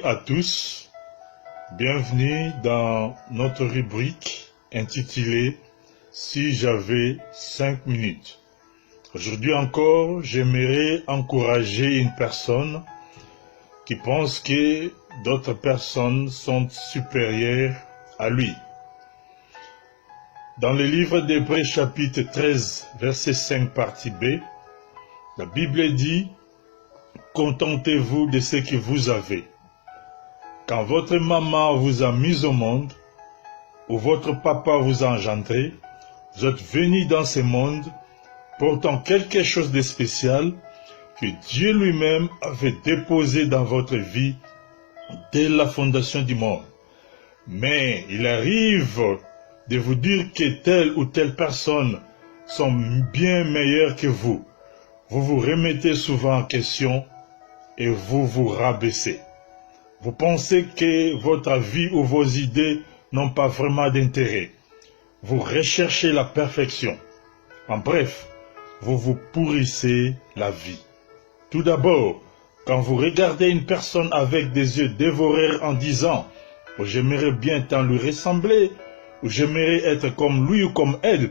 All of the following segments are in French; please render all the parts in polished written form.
Salut à tous, bienvenue dans notre rubrique intitulée « Si j'avais 5 minutes ». Aujourd'hui encore, j'aimerais encourager une personne qui pense que d'autres personnes sont supérieures à lui. Dans le livre d'Hébreux chapitre 13, verset 5, partie B, la Bible dit « Contentez-vous de ce que vous avez. Quand votre maman vous a mis au monde, ou votre papa vous a engendré, vous êtes venu dans ce monde portant quelque chose de spécial que Dieu lui-même avait déposé dans votre vie dès la fondation du monde. Mais il arrive de vous dire que telle ou telle personne sont bien meilleures que vous. Vous vous remettez souvent en question et vous vous rabaissez. Vous pensez que votre vie ou vos idées n'ont pas vraiment d'intérêt. Vous recherchez la perfection. En bref, vous vous pourrissez la vie. Tout d'abord, quand vous regardez une personne avec des yeux dévorés en disant « Oh, j'aimerais bien tant lui ressembler » ou « j'aimerais être comme lui ou comme elle »,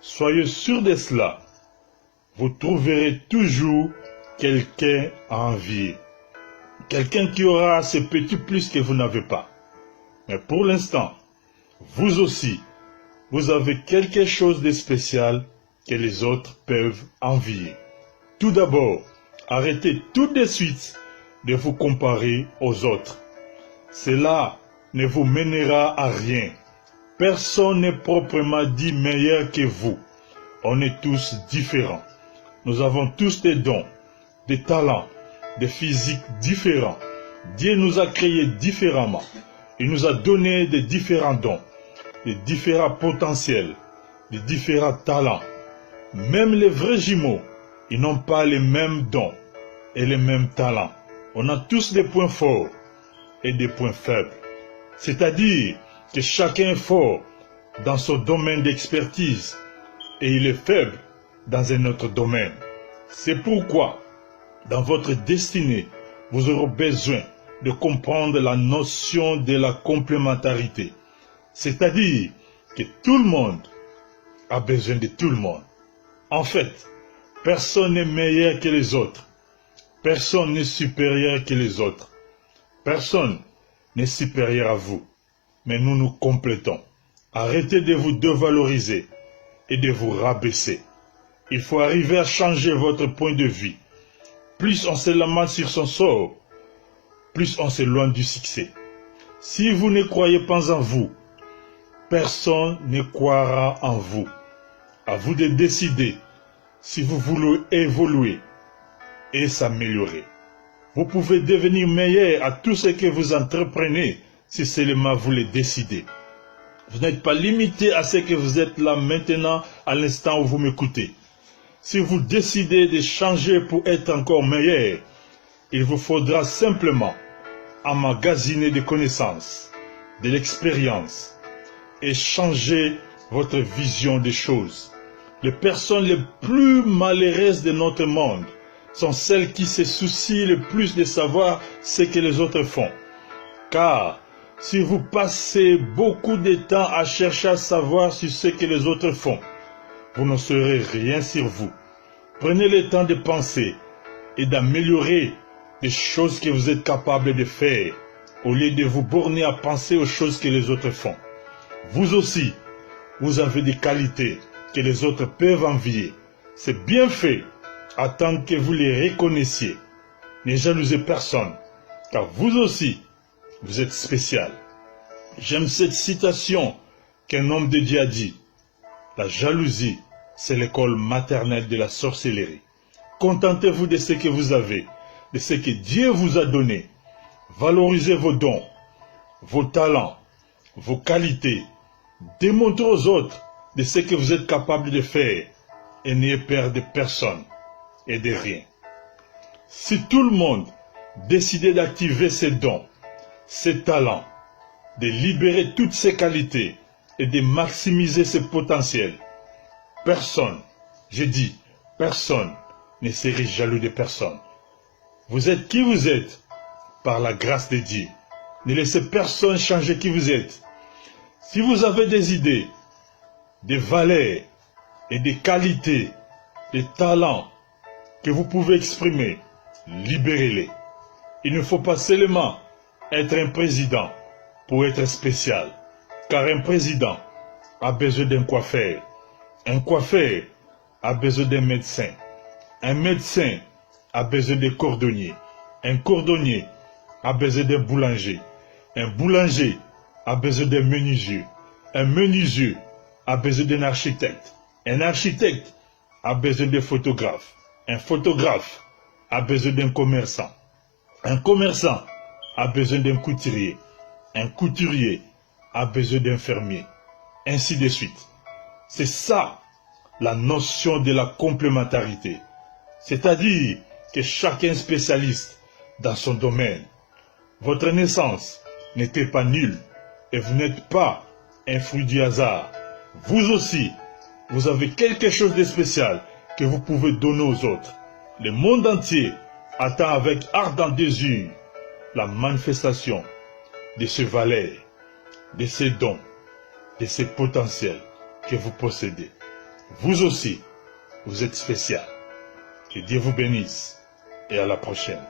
soyez sûr de cela. Vous trouverez toujours quelqu'un à envier. Quelqu'un qui aura ce petit plus que vous n'avez pas. Mais pour l'instant, vous aussi, vous avez quelque chose de spécial que les autres peuvent envier. Tout d'abord, arrêtez tout de suite de vous comparer aux autres. Cela ne vous mènera à rien. Personne n'est proprement dit meilleur que vous. On est tous différents. Nous avons tous des dons, des talents, des physiques différents. Dieu nous a créés différemment. Il nous a donné des différents dons, des différents potentiels, des différents talents. Même les vrais jumeaux, ils n'ont pas les mêmes dons et les mêmes talents. On a tous des points forts et des points faibles. C'est-à-dire que chacun est fort dans son domaine d'expertise et il est faible dans un autre domaine. C'est pourquoi, dans votre destinée, vous aurez besoin de comprendre la notion de la complémentarité. C'est-à-dire que tout le monde a besoin de tout le monde. En fait, personne n'est meilleur que les autres. Personne n'est supérieur que les autres. Personne n'est supérieur à vous. Mais nous nous complétons. Arrêtez de vous dévaloriser et de vous rabaisser. Il faut arriver à changer votre point de vue. Plus on se lamente sur son sort, plus on s'éloigne du succès. Si vous ne croyez pas en vous, personne ne croira en vous. À vous de décider si vous voulez évoluer et s'améliorer. Vous pouvez devenir meilleur à tout ce que vous entreprenez si seulement vous le décidez. Vous n'êtes pas limité à ce que vous êtes là maintenant à l'instant où vous m'écoutez. Si vous décidez de changer pour être encore meilleur, il vous faudra simplement emmagasiner des connaissances, de l'expérience et changer votre vision des choses. Les personnes les plus malheureuses de notre monde sont celles qui se soucient le plus de savoir ce que les autres font. Car si vous passez beaucoup de temps à chercher à savoir sur ce que les autres font, vous ne saurez rien sur vous. Prenez le temps de penser et d'améliorer les choses que vous êtes capable de faire, au lieu de vous borner à penser aux choses que les autres font. Vous aussi, vous avez des qualités que les autres peuvent envier. C'est bien fait, attendre que vous les reconnaissiez. Ne jalousez personne, car vous aussi, vous êtes spécial. J'aime cette citation qu'un homme de Dieu a dit. La jalousie, c'est l'école maternelle de la sorcellerie. Contentez-vous de ce que vous avez, de ce que Dieu vous a donné. Valorisez vos dons, vos talents, vos qualités. Démontrez aux autres de ce que vous êtes capable de faire et n'ayez peur de personne et de rien. Si tout le monde décidait d'activer ses dons, ses talents, de libérer toutes ses qualités et de maximiser ses potentiels, personne, je dis personne, ne serait jaloux de personne. Vous êtes qui vous êtes par la grâce de Dieu. Ne laissez personne changer qui vous êtes. Si vous avez des idées, des valeurs et des qualités, des talents que vous pouvez exprimer, libérez-les. Il ne faut pas seulement être un président pour être spécial, car un président a besoin d'un coiffeur. Un coiffeur a besoin d'un médecin. Un médecin a besoin d'un cordonnier. Un cordonnier a besoin d'un boulanger. Un boulanger a besoin d'un menuisier. Un menuisier a besoin d'un architecte. Un architecte a besoin d'un photographe. Un photographe a besoin d'un commerçant. Un commerçant a besoin d'un couturier. Un couturier a besoin d'un fermier. Ainsi de suite. C'est ça la notion de la complémentarité. C'est-à-dire que chacun spécialiste dans son domaine. Votre naissance n'était pas nulle et vous n'êtes pas un fruit du hasard. Vous aussi, vous avez quelque chose de spécial que vous pouvez donner aux autres. Le monde entier attend avec ardent désir la manifestation de ces valeurs, de ces dons, de ces potentiels que vous possédez. Vous aussi, vous êtes spécial. Que Dieu vous bénisse et à la prochaine.